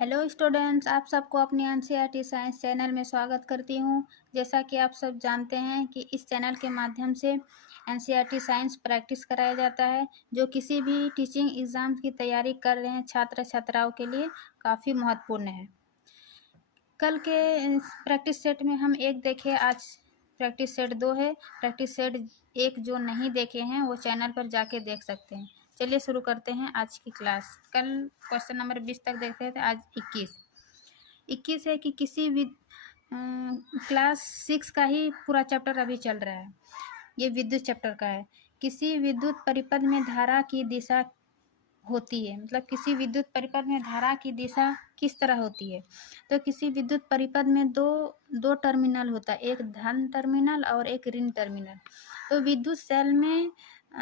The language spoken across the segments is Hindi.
हेलो स्टूडेंट्स, आप सबको अपनी एनसीईआरटी साइंस चैनल में स्वागत करती हूँ। जैसा कि आप सब जानते हैं कि इस चैनल के माध्यम से एनसीईआरटी साइंस प्रैक्टिस कराया जाता है, जो किसी भी टीचिंग एग्ज़ाम की तैयारी कर रहे हैं छात्र छात्राओं के लिए काफ़ी महत्वपूर्ण है। कल के प्रैक्टिस सेट में हम एक देखे, आज प्रैक्टिस सेट 2 है। प्रैक्टिस सेट 1 जो नहीं देखे हैं वो चैनल पर जाके देख सकते हैं। चलिए शुरू करते हैं आज की क्लास। कल क्वेश्चन नंबर 20 तक देख रहे थे, आज 21 है कि किसी भी क्लास 6 का ही पूरा चैप्टर अभी चल रहा है। ये विद्युत चैप्टर का है। किसी विद्युत परिपथ में धारा की दिशा होती है, मतलब किसी विद्युत परिपथ में धारा की दिशा किस तरह होती है। तो किसी विद्युत परिपथ में दो टर्मिनल होता है, एक धन टर्मिनल और एक ऋण टर्मिनल। तो विद्युत सेल में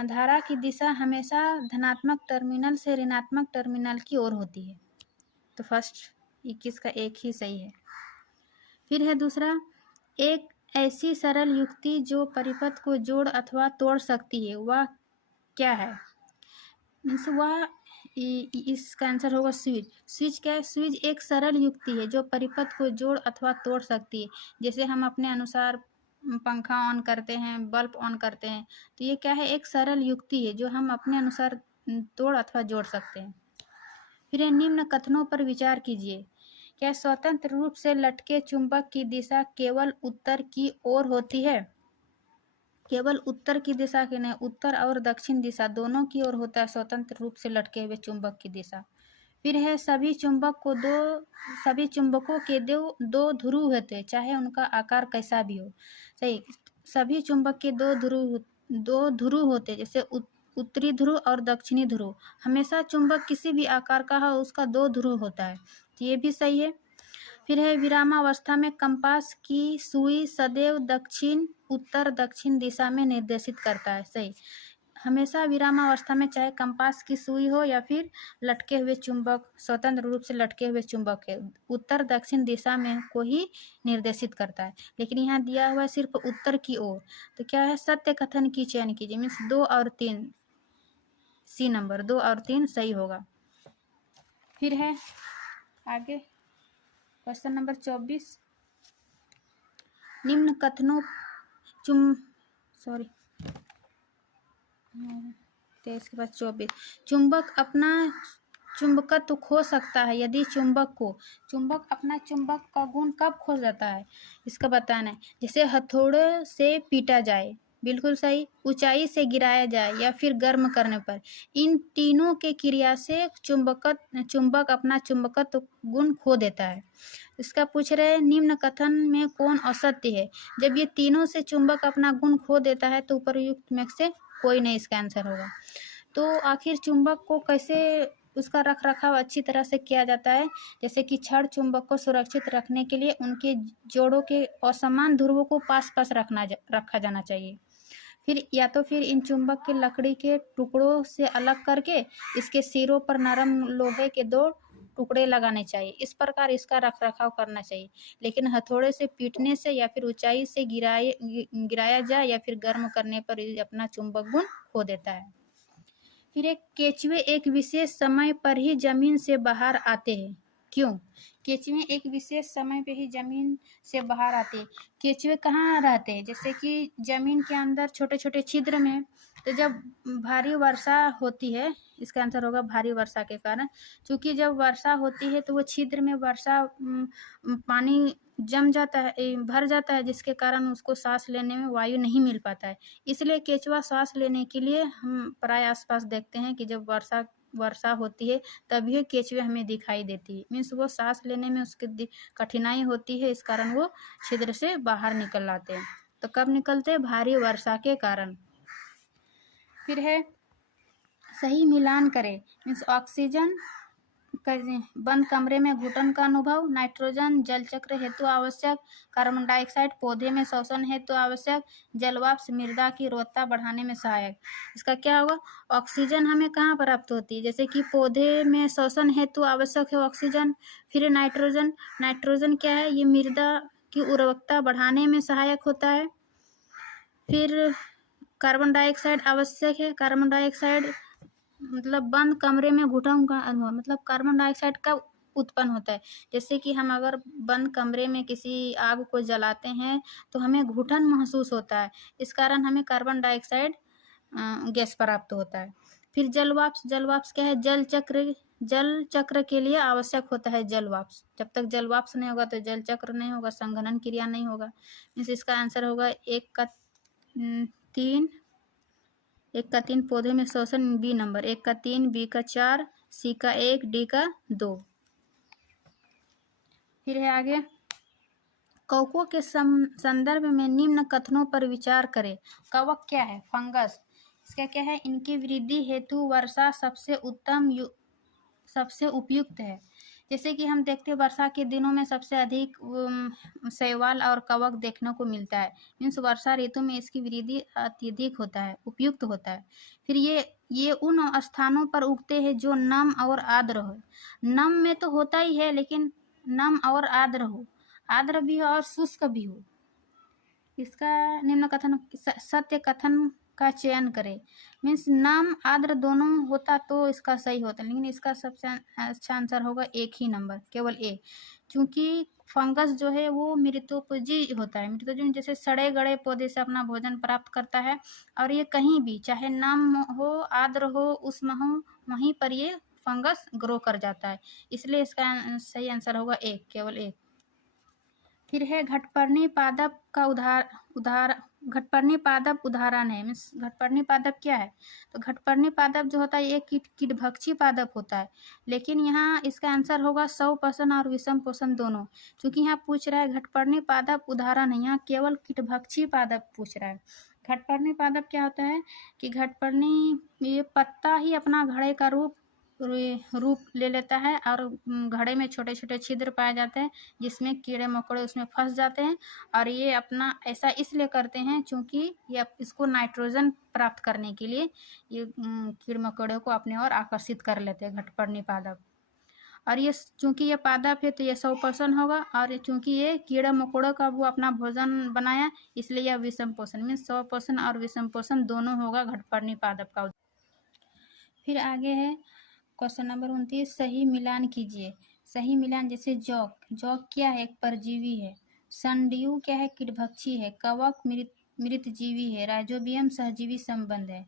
धारा की दिशा हमेशा धनात्मक टर्मिनल से ऋणात्मक टर्मिनल की ओर होती है। तो फर्स्ट 21 का एक ही सही है। फिर है दूसरा, एक ऐसी सरल युक्ति जो परिपथ को जोड़ अथवा तोड़ सकती है, वह क्या है। मीन्स वह, इसका आंसर होगा स्विच। स्विच क्या है? स्विच एक सरल युक्ति है जो परिपथ को जोड़ अथवा तोड़ सकती है। जैसे हम अपने अनुसार पंखा ऑन करते हैं, बल्ब ऑन करते हैं, तो ये क्या है? एक सरल युक्ति है जो हम अपने अनुसार तोड़ अथवा जोड़ सकते हैं। फिर निम्न कथनों पर विचार कीजिए। क्या स्वतंत्र रूप से लटके चुंबक की दिशा केवल उत्तर की ओर होती है? केवल उत्तर की दिशा की नहीं, उत्तर और दक्षिण दिशा दोनों की ओर होता है स्वतंत्र रूप से लटके हुए चुंबक की दिशा। फिर है सभी चुंबकों के दो ध्रुव होते हैं, चाहे उनका आकार कैसा भी हो। सही, सभी चुंबक के दो ध्रुव होते हैं, जैसे उत्तरी ध्रुव और दक्षिणी ध्रुव। हमेशा चुंबक किसी भी आकार का हो, उसका 2 ध्रुव होता है, तो ये भी सही है। फिर है विरामावस्था में कंपास की सुई सदैव दक्षिण उत्तर दक्षिण दिशा में निर्देशित करता है। सही, हमेशा विरामावस्था में चाहे कंपास की सुई हो या फिर लटके हुए चुंबक, स्वतंत्र रूप से लटके हुए चुंबक है, उत्तर दक्षिण दिशा में को ही निर्देशित करता है। लेकिन यहाँ दिया हुआ है सिर्फ उत्तर की ओर, तो क्या है? सत्य कथन की चयन कीजिए। मीन्स 2 और 3, सी नंबर 2 और 3 सही होगा। फिर है आगे क्वेश्चन नंबर 24। निम्न कथनों 23 के बाद 24। चुंबक अपना चुंबकत्व खो सकता है यदि चुंबक अपना चुंबक का गुण कब खो जाता है, इसका बताना है। जैसे हथौड़े से पीटा जाए, बिल्कुल सही। ऊंचाई से गिराया जाए या फिर गर्म करने पर, इन तीनों के क्रिया से चुंबक अपना चुंबकत्व गुण खो देता है। इसका पूछ रहे हैं निम्न कथन में कौन असत्य है। जब ये तीनों से चुंबक अपना गुण खो देता है तो उपरयुक्त में से कोई नहीं इसका आंसर होगा। तो आखिर चुंबक को कैसे उसका रख रखाव अच्छी तरह से किया जाता है, जैसे कि छड़ चुंबक को सुरक्षित रखने के लिए उनके जोड़ों के असमान ध्रुवों को पास पास रखा जाना चाहिए। फिर इन चुंबक के लकड़ी के टुकड़ों से अलग करके इसके सिरों पर नरम लोहे के 2 टुकड़े लगाने चाहिए। इस प्रकार इसका रख रखाव करना चाहिए। लेकिन हथौड़े से पीटने से या फिर ऊंचाई से गिराया जाए या फिर गर्म करने पर अपना चुंबक गुण खो देता है। फिर एक केचुए एक विशेष समय पर ही जमीन से बाहर आते हैं, क्यों? केचुए एक विशेष समय पे ही जमीन से बाहर आते हैं। केचुए कहाँ रहते हैं? जैसे कि जमीन के अंदर छोटे छोटे छिद्र में। तो जब भारी वर्षा होती है, इसका आंसर होगा भारी वर्षा के कारण। क्योंकि जब वर्षा होती है तो वो छिद्र में पानी जम जाता है, भर जाता है, जिसके कारण उसको सांस लेने में वायु नहीं मिल पाता है। इसलिए केचुआ सांस लेने के लिए हम प्राय आसपास देखते हैं कि जब वर्षा होती है तभी केचुए हमें दिखाई देती है। मीन्स वो सांस लेने में उसकी कठिनाई होती है, इस कारण वो छिद्र से बाहर निकल आते हैं। तो कब निकलते हैं? भारी वर्षा के कारण। फिर है सही मिलान करें। मीन्स ऑक्सीजन बंद कमरे में घुटन का अनुभव, नाइट्रोजन जल चक्र हेतु आवश्यक, कार्बन डाइऑक्साइड पौधे में श्वसन हेतु आवश्यक, जलवाष्प मृदा की रोधता बढ़ाने में सहायक। इसका क्या होगा? ऑक्सीजन हमें कहाँ प्राप्त होती है? जैसे कि पौधे में श्वसन हेतु आवश्यक है ऑक्सीजन। फिर नाइट्रोजन क्या है? ये मृदा की उर्वरकता बढ़ाने में सहायक होता है। फिर कार्बन डाइऑक्साइड आवश्यक है। कार्बन डाइऑक्साइड मतलब बंद कमरे में घुटन का अनुभव, मतलब कार्बन डाइऑक्साइड कब उत्पन्न होता है। जैसे कि हम अगर बंद कमरे में किसी आग को जलाते हैं तो हमें घुटन महसूस होता है, इस कारण हमें कार्बन डाइऑक्साइड गैस प्राप्त होता है। फिर जलवाष्प, जलवाष्प क्या है? जल चक्र के लिए आवश्यक होता है जलवाष्प। जब तक जलवाष्प नहीं होगा तो जल चक्र नहीं होगा, संघनन क्रिया नहीं होगा। मीन्स इसका आंसर होगा 1 का 3 पौधे में श्वसन, बी नंबर। 1 का 3, बी का 4, सी का 1, डी का 2। फिर है आगे, कवकों के संदर्भ में निम्न कथनों पर विचार करें। कवक क्या है? फंगस। इसका क्या है? इनकी वृद्धि हेतु वर्षा सबसे उपयुक्त है। जैसे कि हम देखते हैं वर्षा के दिनों में सबसे अधिक शैवाल और कवक देखने को मिलता है। मीन्स वर्षा ऋतु में इसकी वृद्धि अत्यधिक होता है, उपयुक्त होता है। फिर ये उन स्थानों पर उगते हैं जो नम और आर्द्र हो। नम में तो होता ही है, लेकिन नम और आर्द्र हो, आर्द्र भी हो और शुष्क भी हो। इसका निम्न कथन, सत्य कथन का चयन करें। मीन्स नम आर्द्र दोनों होता तो इसका सही होता, लेकिन इसका सबसे अच्छा आंसर होगा 1 ही नंबर, केवल ए। क्योंकि फंगस जो है वो मृतोपजी होता है। मृतोपजी जैसे सड़े गड़े पौधे से अपना भोजन प्राप्त करता है, और ये कहीं भी चाहे नम हो, आर्द्र हो, उष्ण हो, वहीं पर ये फंगस ग्रो कर जाता है। इसलिए इसका सही आंसर होगा 1, केवल 1। फिर है घटपर्णी पादप का घटपर्णी पादप उदाहरण है। मीन्स घटपर्णी पादप क्या है? तो घटपर्णी पादप जो होता है ये कीटभक्षी पादप होता है, लेकिन यहाँ इसका आंसर होगा 100% और विषम पोषण दोनों। क्योंकि यहाँ पूछ रहा है घटपर्णी पादप उदाहरण है, यहाँ केवल कीटभक्षी पादप पूछ रहा है। घटपर्णी पादप क्या होता है कि घटपर्णी ये पत्ता ही अपना घड़े का रूप ले लेता है, और घड़े में छोटे छोटे छिद्र पाए जाते हैं जिसमें कीड़े मकोड़े उसमें फंस जाते हैं। और ये अपना ऐसा इसलिए करते हैं क्योंकि ये इसको नाइट्रोजन प्राप्त करने के लिए ये कीड़े मकोड़े को अपने ओर आकर्षित कर लेते हैं घटपर्णी पादप। और ये चूंकि ये पादप है तो ये 100% होगा, और चूंकि ये कीड़े मकोड़ों का वो अपना भोजन बनाया, इसलिए यह विषम पोषण। मीन्स 100% और विषम पोषण दोनों होगा घटपर्णी पादप का। फिर आगे है क्वेश्चन नंबर 29, सही मिलान कीजिए। सही मिलान, जैसे जौक क्या है? एक परजीवी है। संडियू क्या है? कीटभक्षी है। कवक मृतजीवी है। राइजोबियम सहजीवी संबंध है।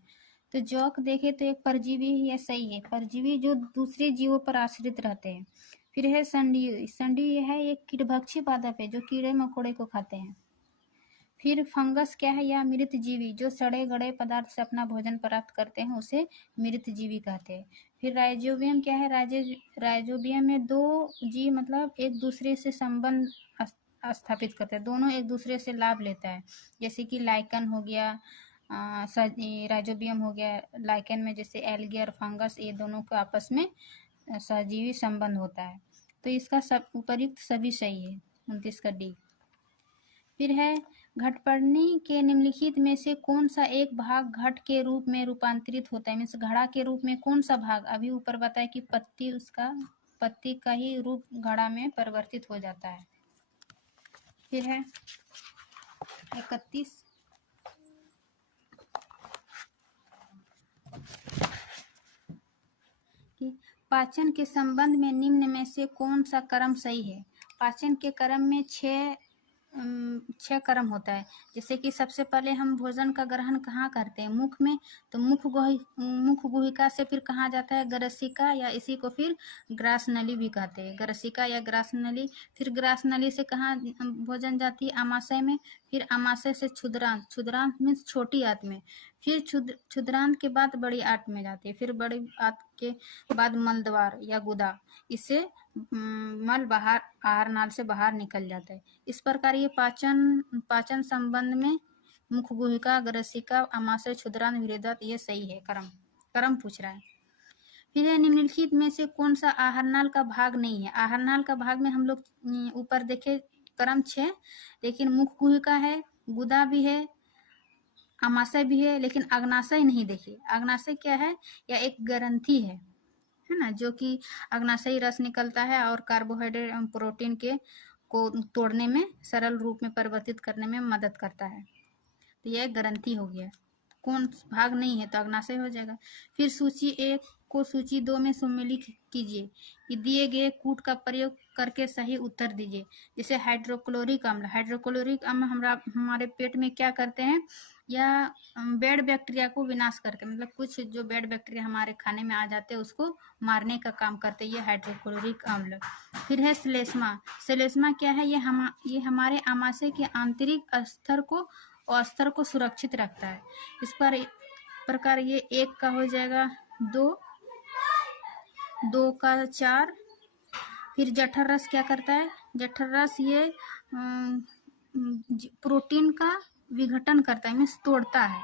तो जौक देखे तो एक परजीवी है, सही है, परजीवी जो दूसरे जीवों पर आश्रित रहते हैं। फिर है संडियू है एक कीटभक्षी पादप है जो कीड़े मकोड़े को खाते हैं। फिर फंगस क्या है? या मृतजीवी जो सड़े गड़े पदार्थ से अपना भोजन प्राप्त करते हैं, उसे मृतजीवी कहते हैं। फिर राइजोबियम क्या है? राइजोबियम में दो जीव मतलब एक दूसरे से संबंध स्थापित करते हैं, दोनों एक दूसरे से लाभ लेता है। जैसे कि लाइकन हो गया, राइजोबियम हो गया। लाइकन में जैसे एल्गी और फंगस, ये दोनों को आपस में सहजीवी संबंध होता है। तो इसका सब उपर्युक्त सभी सही है, 29 का डी। फिर है घटपर्णी के निम्नलिखित में से कौन सा एक भाग घट के रूप में रूपांतरित होता है? मीन्स घड़ा के रूप में कौन सा भाग? अभी ऊपर बताया कि पत्ती का ही रूप घड़ा में परिवर्तित हो जाता है। फिर है 31, कि पाचन के संबंध में निम्न में से कौन सा क्रम सही है? पाचन के क्रम में 6 क्रम होता है। जैसे कि सबसे पहले हम भोजन का ग्रहण कहाँ करते हैं? मुख में। तो मुख गुहिका से फिर कहाँ जाता है? ग्रसिका, या इसी को फिर ग्रास नली भी कहते हैं, ग्रसिका या ग्रास नली। फिर ग्रास नली से कहाँ भोजन जाती है? आमाशय में। फिर आमाशय से क्षुद्रांत मीन्स छोटी आंत में। फिर क्षुद्रांत के बाद बड़ी आंत में जाती है। फिर बड़ी आंत के बाद मलद्वार या गुदा, इससे मल बाहर आहार नाल से बाहर निकल जाता है। इस प्रकार ये पाचन संबंध में मुख गुहिका, ग्रसिका, आमाशय, क्षुद्रांत, विरेदत, ये सही है। क्रम पूछ रहा है। फिर है निम्नलिखित में से कौन सा आहार नाल का भाग नहीं है? आहार नाल का भाग में हम लोग ऊपर देखे क्रम 6, लेकिन मुख गुहिका है, गुदा भी है, आमाशय भी है, लेकिन अग्नाशय नहीं देखे। अग्नाशय क्या है? या एक ग्रंथि है ना, जो कि अग्नाशयी रस निकलता है और कार्बोहाइड्रेट एवं प्रोटीन को तोड़ने में, सरल रूप में परिवर्तित करने में मदद करता है। तो यह ग्रंथि हो गया। कौन भाग नहीं है? तो अग्नाशय हो जाएगा। फिर सूची 1 को सूची 2 में सम्मिलित कीजिए। कि दिए गए कूट का प्रयोग करके सही उत्तर दीजिए। जैसे हाइड्रोक्लोरिक अम्ल। हाइड्रोक्लोरिक अम्ल हमारे पेट में क्या करते हैं, या बैड बैक्टीरिया को विनाश करके, मतलब कुछ जो बैड बैक्टीरिया हमारे खाने में आ जाते हैं उसको मारने का काम करते हैं ये हाइड्रोक्लोरिक अम्ल। फिर है श्लेष्मा। श्लेष्मा क्या है, ये हमारे आमाशय के आंतरिक स्तर को सुरक्षित रखता है। इस प्रकार ये 1 का हो जाएगा 2 का 4। फिर जठर रस क्या करता है, जठर रस ये प्रोटीन का विघटन करता है, मीन्स तोड़ता है।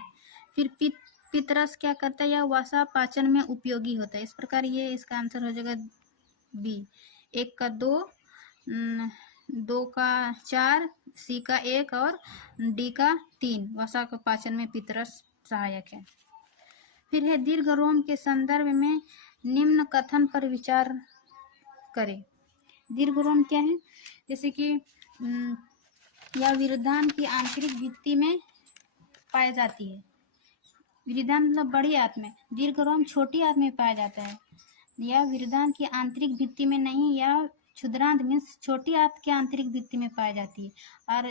फिर पित्त रस क्या करता है, यह वसा पाचन में उपयोगी होता है। इस प्रकार ये इसका आंसर हो जाएगा बी। 1 का 2, 2 का 4, सी का 1 और डी का 3। वसा का पाचन में पित्त रस सहायक है। फिर है दीर्घ रोम के संदर्भ में निम्न कथन पर विचार करें। दीर्घ रोम क्या है, जैसे कि यह विरुद्धांत की आंतरिक भित्ति में पाई जाती है। विरुद्धांत मतलब बड़ी आंत में, दीर्घ रोम छोटी आंत में पाया जाता है। यह विरुद्धांत की आंतरिक भित्ति में नहीं, यह क्षुद्रांत मीन्स छोटी आंत की आंतरिक भित्ति में पाई जाती है। और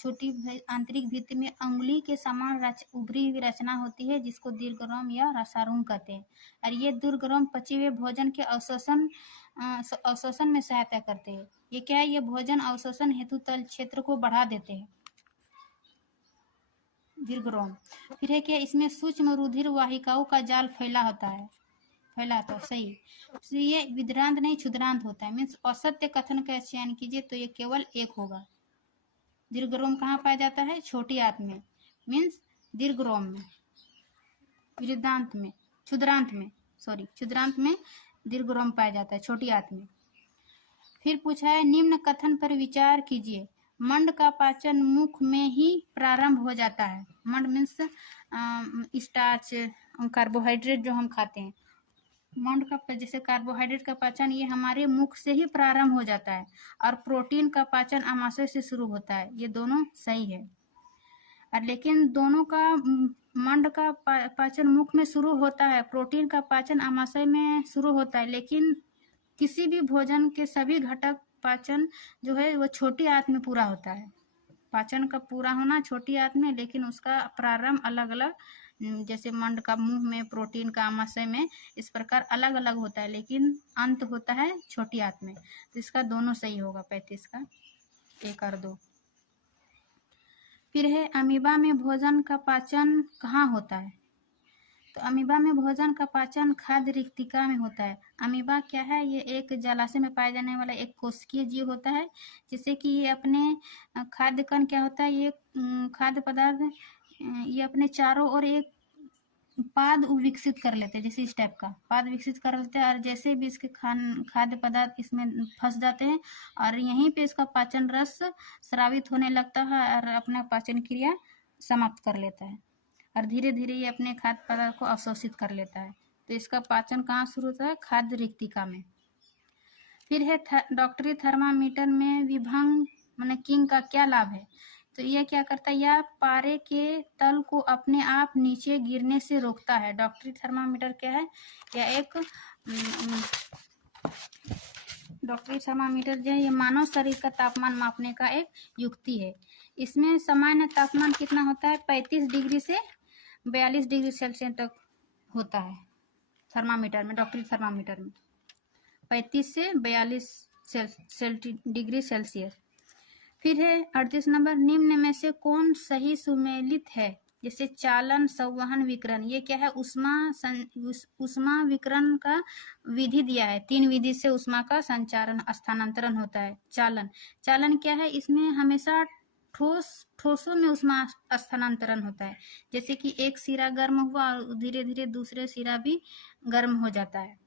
छोटी आंतरिक भित्ति में अंगुली के समान उभरी हुई रचना होती है जिसको दीर्घ रोम या रसारूम कहते हैं। और ये दीर्घ रोम पचे हुए भोजन के अवशोषण में सहायता करते हैं। ये क्या है, ये भोजन अवशोषण हेतु तल क्षेत्र को बढ़ा देते हैं दीर्घ रोम। फिर है कि इसमें सूक्ष्म रुधिर वाहिकाओं का जाल फैला तो सही। तो ये विद्रांत नहीं क्षुद्रांत होता है, मीन्स असत्य कथन का चयन कीजिए तो ये केवल 1 होगा। दीर्घ रोम कहाँ पाया जाता है, छोटी आंत में, मीन्स दीर्घ रोम में। विरुद्धांत में क्षुद्रांत में दीर्घ रोम पाया जाता है, छोटी आंत में। फिर पूछा है निम्न कथन पर विचार कीजिए। मंड का पाचन मुख में ही प्रारंभ हो जाता है। मंड मीन्स स्टार्च, कार्बोहाइड्रेट जो हम खाते हैं। मंड का जैसे कार्बोहाइड्रेट का पाचन ये हमारे मुख से ही प्रारंभ हो जाता है, और प्रोटीन का पाचन आमाशय से शुरू होता है। ये दोनों सही है। और लेकिन दोनों का मंड का पाचन मुख में शुरू होता है, प्रोटीन का पाचन आमाशय में शुरू होता है। लेकिन किसी भी भोजन के सभी घटक पाचन जो है वो छोटी आंत में पूरा होता है। पाचन का पूरा होना छोटी आंत में, लेकिन उसका प्रारंभ अलग अलग, जैसे मंड का मुंह में, प्रोटीन का आमाशय में, इस प्रकार अलग अलग होता है, लेकिन अंत होता है छोटी आंत में। तो इसका दोनों सही होगा, 35 का 1 और 2। फिर है अमीबा में भोजन का पाचन कहाँ होता है। तो अमीबा में भोजन का पाचन खाद्य रिक्तिका में होता है। अमीबा क्या है, ये एक जलाशय में पाया जाने वाला एक कोशिकीय जीव होता है, जिससे कि ये अपने खाद्य कण क्या होता है, ये खाद्य पदार्थ ये अपने चारों ओर एक पाद विकसित कर लेते हैं। जैसे इस टाइप का पाद विकसित कर लेते हैं, और जैसे भी इसके खाद्य पदार्थ इसमें फंस जाते हैं, और यहीं पे इसका पाचन रस स्रावित होने लगता है और अपना पाचन क्रिया समाप्त कर लेता है, और धीरे धीरे ये अपने खाद्य पदार्थ को अवशोषित कर लेता है। तो इसका पाचन कहाँ शुरू होता है, खाद्य रिक्तिका में। फिर है डॉक्टरी थर्मामीटर में विभंग माने किंग का क्या लाभ है। तो यह क्या करता है, यह पारे के तल को अपने आप नीचे गिरने से रोकता है। डॉक्टरी थर्मामीटर क्या है, यह एक डॉक्टरी थर्मामीटर जो है ये मानव शरीर का तापमान मापने का एक युक्ति है। इसमें सामान्य तापमान कितना होता है, 35 डिग्री से 42 डिग्री सेल्सियस तक होता है थर्मामीटर में। डॉक्टरी थर्मामीटर में 35 से 42 डिग्री सेल्सियस। फिर है 38 नंबर, निम्न में से कौन सही सुमेलित है। जैसे चालन, संवहन, विकिरण। ये क्या है, उष्मा विकिरण का विधि दिया है। 3 विधि से उष्मा का संचारण स्थानांतरण होता है। चालन क्या है, इसमें हमेशा ठोसों में उष्मा स्थानांतरण होता है। जैसे कि एक सिरा गर्म हुआ और धीरे धीरे दूसरे सिरा भी गर्म हो जाता है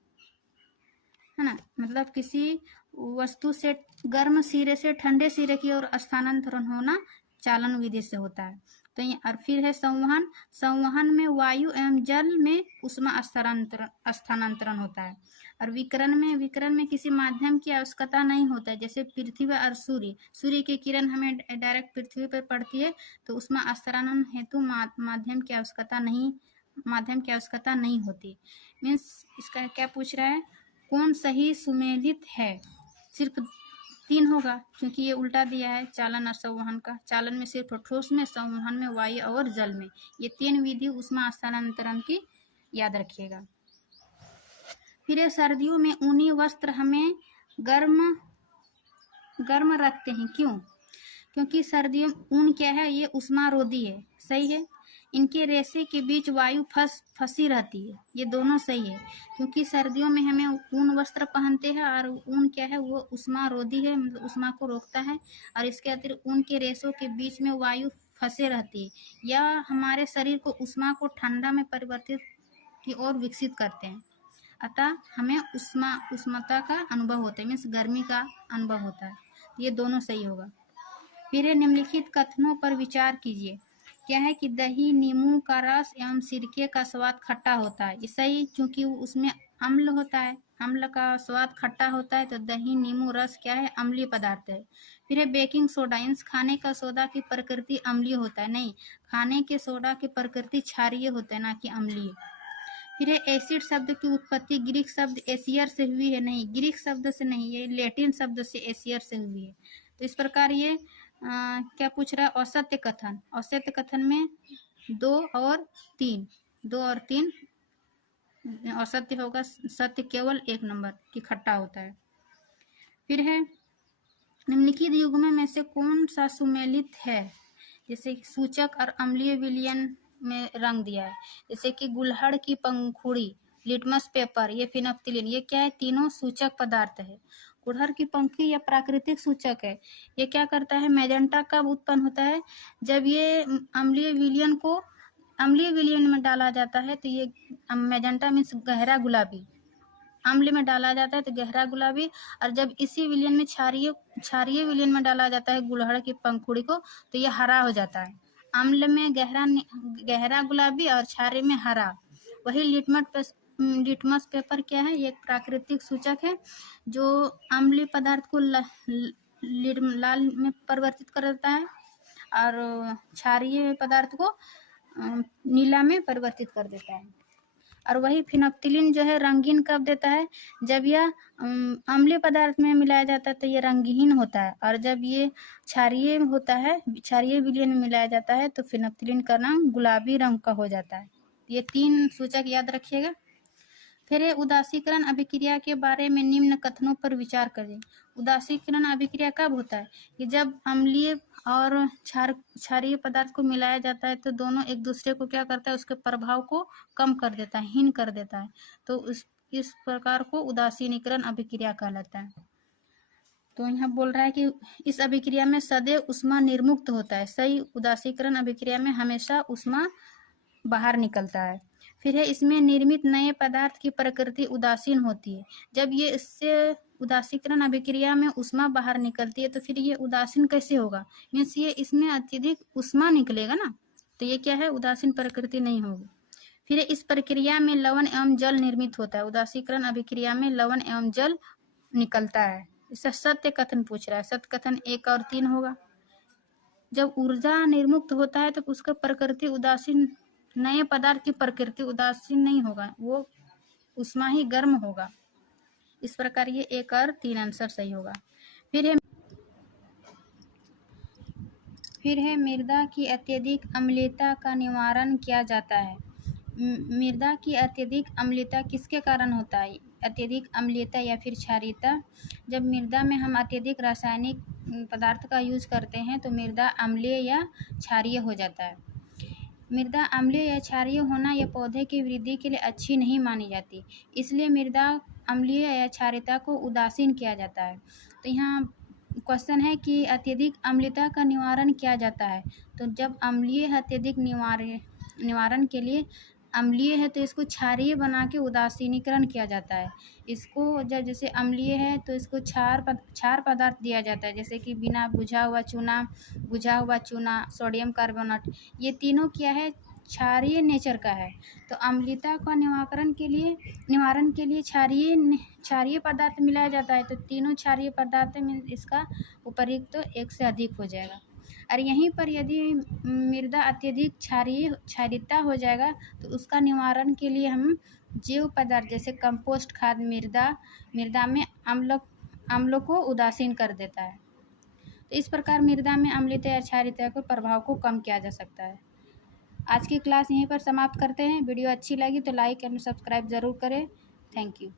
ना। मतलब किसी वस्तु से गर्म सिरे से ठंडे सिरे की ओर स्थानांतरण होना चालन विधि से होता है। तो ये और फिर है संवहन में वायु एवं जल में उष्मा स्थानांतरण होता है। और विकिरण में किसी माध्यम की आवश्यकता नहीं होता है। जैसे पृथ्वी और सूर्य की किरण हमें डायरेक्ट पृथ्वी पर पड़ती है, तो उष्मा स्थानांतरण हेतु माध्यम की आवश्यकता नहीं माध्यम की आवश्यकता नहीं होती। मीन्स इसका क्या पूछ रहा है, कौन सही सुमेलित है। सिर्फ 3 होगा क्योंकि ये उल्टा दिया है चालन और संवहन का। चालन में सिर्फ ठोस में, संवहन में वायु और जल में। ये 3 विधि उष्मा स्थानांतरण की याद रखिएगा। फिर ये सर्दियों में ऊनी वस्त्र हमें गर्म रखते हैं, क्यों? क्योंकि सर्दियों ऊन क्या है, ये उष्मारोधी है, सही है। इनके रेशे के बीच वायु फंसी रहती है, ये दोनों सही है। क्योंकि सर्दियों में हमें ऊन वस्त्र पहनते हैं और ऊन क्या है, वो उष्मारोधी है, मतलब उष्मा को रोकता है। और इसके अतिरिक्त ऊन के रेशों के बीच में वायु फंसे रहती है, यह हमारे शरीर को उष्मा को ठंडा में परिवर्तित की ओर विकसित करते हैं। अतः हमें उष्मता का अनुभव होता है, मीन्स गर्मी का अनुभव होता है। ये दोनों सही होगा। फिर निम्नलिखित कथनों पर विचार कीजिए। क्या है कि दही, नींबू का रस एवं सिरके का स्वाद खट्टा होता है, ये सही, क्योंकि उसमें अम्ल होता है, अम्ल का स्वाद खट्टा होता है, तो दही नींबू रस क्या है, अम्लीय पदार्थ है। फिर है बेकिंग सोडा, इन खाने का सोडा की प्रकृति अम्लीय होता है, नहीं, खाने के सोडा की प्रकृति क्षारीय होता है, ना कि अम्लीय। फिर है एसिड शब्द की उत्पत्ति ग्रीक शब्द एसियर से हुई है, नहीं, ग्रीक शब्द से नहीं, ये लैटिन शब्द से एसियर से हुई है। तो इस प्रकार ये क्या पूछ रहा है, असत्य कथन। असत्य कथन में 2 और 3 असत्य होगा, सत्य केवल 1 नंबर की खट्टा होता है। फिर है निम्नलिखित युग्म में से कौन सा सुमेलित है। जैसे सूचक और अम्लीय विलयन में रंग दिया है, जैसे कि गुलहड़ की पंखुड़ी, लिटमस पेपर, ये फिनोप्थिलीन, ये क्या है, तीनों सूचक पदार्थ है। गुड़हल की पंखी या प्राकृतिक सूचक है। ये क्या करता है, मैजेंटा कब उत्पन्न होता है, जब ये अम्लीय विलयन में डाला जाता है, तो ये मैजेंटा मीन्स गहरा गुलाबी, अम्ल में डाला जाता है तो गहरा गुलाबी। और जब इसी विलयन में क्षारीय विलयन में डाला जाता है गुड़हल की पंखुड़ी को, तो ये हरा हो जाता है। अम्ल में गहरा गुलाबी और क्षारीय में हरा। वही लिटमस पेपर क्या है, ये एक प्राकृतिक सूचक है जो अम्लीय पदार्थ को लाल में परिवर्तित कर देता है और क्षारीय पदार्थ को नीला में परिवर्तित कर देता है। और वही फिनोप्थिलीन जो है रंगीन कब देता है, जब यह अम्लीय पदार्थ में मिलाया जाता है तो ये रंगहीन होता है, और जब ये क्षारीय होता है, क्षारीय विलयन में मिलाया जाता है तो फिनोप्थिलीन का रंग गुलाबी रंग का हो जाता है। ये 3 सूचक याद रखिएगा। फिर उदासीकरण अभिक्रिया के बारे में निम्न कथनों पर विचार करें। उदासीकरण अभिक्रिया कब होता है, कि जब अम्लीय और क्षारीय पदार्थ को मिलाया जाता है तो दोनों एक दूसरे को क्या करता है, उसके प्रभाव को कम कर देता है, हीन कर देता है। तो इस प्रकार को उदासीनीकरण अभिक्रिया कहलाता है। तो यहाँ बोल रहा है कि इस अभिक्रिया में सदैव उष्मा निर्मुक्त होता है, सही। उदासीकरण अभिक्रिया में हमेशा उष्मा बाहर निकलता है। फिर है इसमें निर्मित नए पदार्थ की प्रकृति उदासीन होती है। जब ये इससे उदासीकरण अभिक्रिया में उष्मा बाहर निकलती है तो फिर ये उदासीन कैसे होगा, मीन्स ये इसमें अत्यधिक उष्मा निकलेगा ना, तो ये क्या है, उदासीन प्रकृति नहीं होगी। फिर इस प्रक्रिया में लवण एवं जल निर्मित होता है। उदासीकरण अभिक्रिया में लवण एवं जल निकलता है। इससे सत्य कथन पूछ रहा है, सत्य कथन 1 और 3 होगा। जब ऊर्जा निर्मुक्त होता है तो उसका प्रकृति उदासीन, नए पदार्थ की प्रकृति उदासीन नहीं होगा, वो उष्मा ही गर्म होगा। इस प्रकार ये 1 और 3 आंसर सही होगा। फिर है मृदा की अत्यधिक अम्लता का निवारण किया जाता है। मृदा की अत्यधिक अम्लता किसके कारण होता है, अत्यधिक अम्लता या फिर क्षारीयता। जब मृदा में हम अत्यधिक रासायनिक पदार्थ का यूज करते हैं तो मृदा अम्लीय या क्षारीय हो जाता है। मृदा अम्लीय या क्षारीय होना यह पौधे की वृद्धि के लिए अच्छी नहीं मानी जाती, इसलिए मृदा अम्लीय या क्षारीयता को उदासीन किया जाता है। तो यहाँ क्वेश्चन है कि अत्यधिक अम्लता का निवारण किया जाता है, तो जब अम्लीय है अत्यधिक निवारण के लिए अम्लीय है तो इसको क्षारीय बना के उदासीनीकरण किया जाता है। इसको जब जैसे अम्लीय है तो इसको क्षार पदार्थ दिया जाता है, जैसे कि बिना बुझा हुआ चूना, सोडियम कार्बोनेट, ये तीनों क्या है, क्षारीय नेचर का है। तो अम्लता का निवारण के लिए क्षारीय पदार्थ मिलाया जाता है, तो तीनों क्षारीय पदार्थ में इसका उपयुक्त तो 1 से अधिक हो जाएगा। और यहीं पर यदि मृदा अत्यधिक क्षारीयता हो जाएगा तो उसका निवारण के लिए हम जैव पदार्थ जैसे कंपोस्ट खाद मृदा में अम्लों को उदासीन कर देता है। तो इस प्रकार मृदा में अम्लता या क्षारीयता के प्रभाव को कम किया जा सकता है। आज की क्लास यहीं पर समाप्त करते हैं। वीडियो अच्छी लगी तो लाइक एंड सब्सक्राइब ज़रूर करें। Thank you.